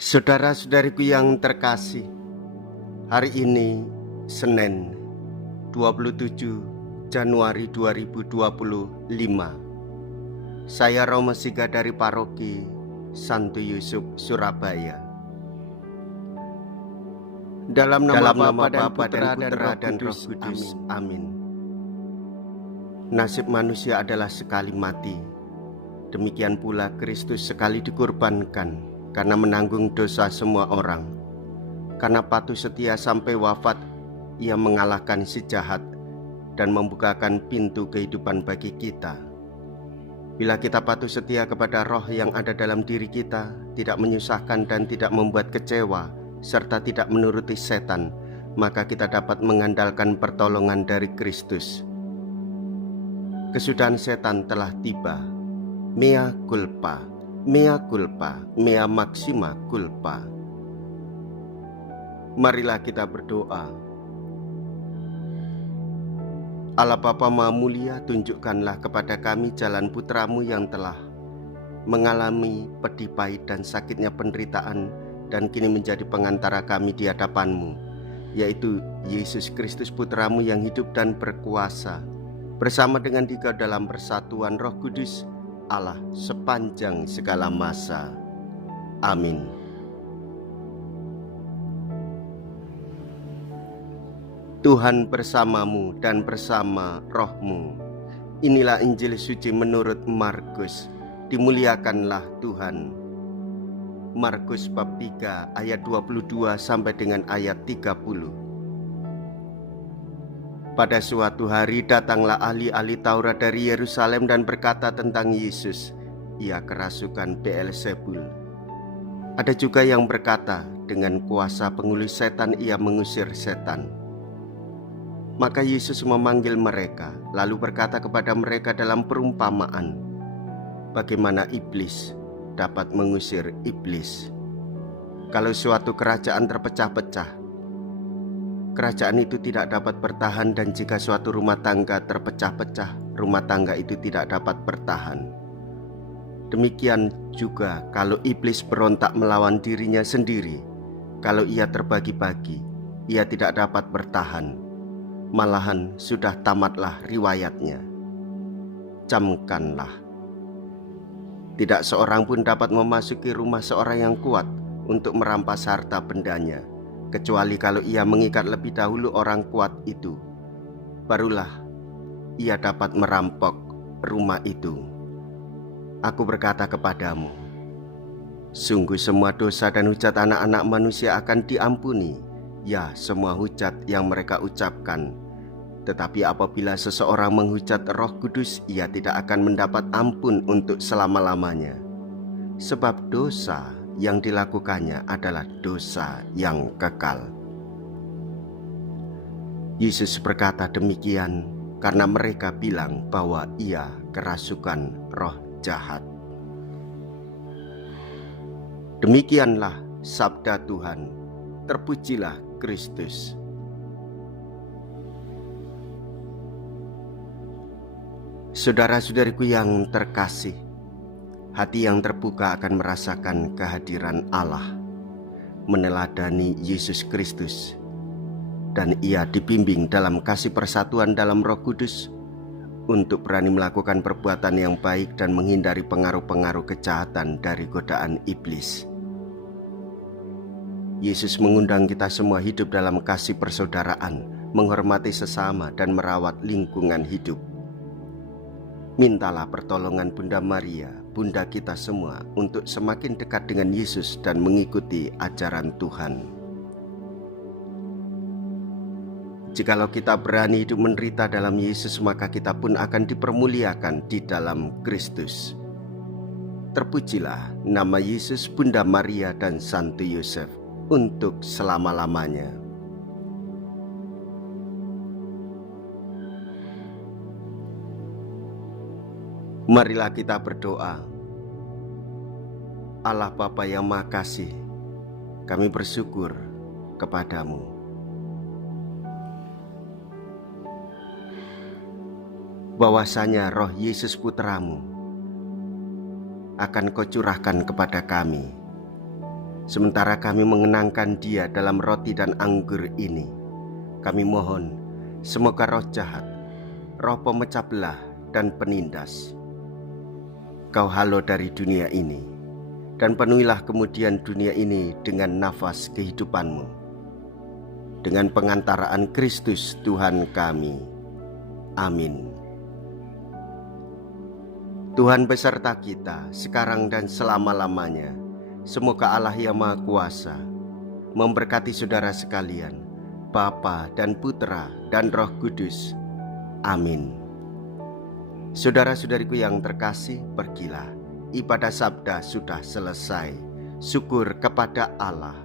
Saudara-saudariku yang terkasih, hari ini Senin 27 Januari 2025. Saya Romo Siga dari Paroki Santo Yusuf, Surabaya. Dalam nama Bapa dan Putra dan Roh Kudus. Amin. Nasib manusia adalah sekali mati. Demikian pula Kristus sekali dikorbankan karena menanggung dosa semua orang. Karena patuh setia sampai wafat, Ia mengalahkan si jahat dan membukakan pintu kehidupan bagi kita. Bila kita patuh setia kepada roh yang ada dalam diri kita, tidak menyusahkan dan tidak membuat kecewa, serta tidak menuruti setan, maka kita dapat mengandalkan pertolongan dari Kristus. Kesudahan setan telah tiba. Mea culpa, mea culpa, mea maxima culpa. Marilah kita berdoa. Allah Bapa Maha Mulia, tunjukkanlah kepada kami jalan putramu yang telah mengalami pedih pahit dan sakitnya penderitaan dan kini menjadi pengantara kami di hadapanmu, yaitu Yesus Kristus putramu yang hidup dan berkuasa bersama dengan Dikau dalam persatuan Roh Kudus Allah sepanjang segala masa. Amin. Tuhan bersamamu dan bersama rohmu. Inilah Injil suci menurut Markus. Dimuliakanlah Tuhan. Markus bab 3 ayat 22 sampai dengan ayat 30. Pada suatu hari datanglah ahli-ahli Taurat dari Yerusalem dan berkata tentang Yesus, Ia kerasukan Beelzebul. Ada juga yang berkata, dengan kuasa penguli setan ia mengusir setan. Maka Yesus memanggil mereka, lalu berkata kepada mereka dalam perumpamaan, bagaimana iblis dapat mengusir iblis. Kalau suatu kerajaan terpecah-pecah, kerajaan itu tidak dapat bertahan, dan jika suatu rumah tangga terpecah-pecah, rumah tangga itu tidak dapat bertahan. Demikian juga kalau iblis berontak melawan dirinya sendiri, kalau ia terbagi-bagi, ia tidak dapat bertahan. Malahan sudah tamatlah riwayatnya. Camkanlah. Tidak seorang pun dapat memasuki rumah seorang yang kuat untuk merampas harta bendanya, kecuali kalau ia mengikat lebih dahulu orang kuat itu. Barulah ia dapat merampok rumah itu. Aku berkata kepadamu, sungguh semua dosa dan hujat anak-anak manusia akan diampuni, ya semua hujat yang mereka ucapkan. Tetapi apabila seseorang menghujat Roh Kudus, ia tidak akan mendapat ampun untuk selama-lamanya. Sebab dosa yang dilakukannya adalah dosa yang kekal. Yesus berkata demikian karena mereka bilang bahwa ia kerasukan roh jahat. Demikianlah sabda Tuhan. Terpujilah Kristus. Saudara-saudariku yang terkasih, hati yang terbuka akan merasakan kehadiran Allah, meneladani Yesus Kristus, dan ia dibimbing dalam kasih persatuan dalam Roh Kudus untuk berani melakukan perbuatan yang baik dan menghindari pengaruh-pengaruh kejahatan dari godaan iblis. Yesus mengundang kita semua hidup dalam kasih persaudaraan, menghormati sesama dan merawat lingkungan hidup. Mintalah pertolongan Bunda Maria, Bunda kita semua, untuk semakin dekat dengan Yesus dan mengikuti ajaran Tuhan. Jikalau kita berani hidup menderita dalam Yesus, maka kita pun akan dipermuliakan di dalam Kristus. Terpujilah nama Yesus, Bunda Maria, dan Santo Yusuf untuk selama-lamanya. Marilah kita berdoa. Allah Bapa yang Maha Kasih, kami bersyukur kepadamu. Bahwasanya roh Yesus putramu akan Kau curahkan kepada kami, Sementara kami mengenangkan Dia dalam roti dan anggur ini, kami mohon semoga roh jahat, roh pemecah belah dan penindas, Kau halau dari dunia ini, dan penuhilah kemudian dunia ini dengan nafas kehidupan-Mu, dengan pengantaraan Kristus Tuhan kami. Amin. Tuhan beserta kita sekarang dan selama-lamanya. Semoga Allah yang Maha Kuasa memberkati saudara sekalian, Bapa dan Putra dan Roh Kudus. Amin. Saudara-saudariku yang terkasih, pergilah. Ibadah sabda sudah selesai. Syukur kepada Allah.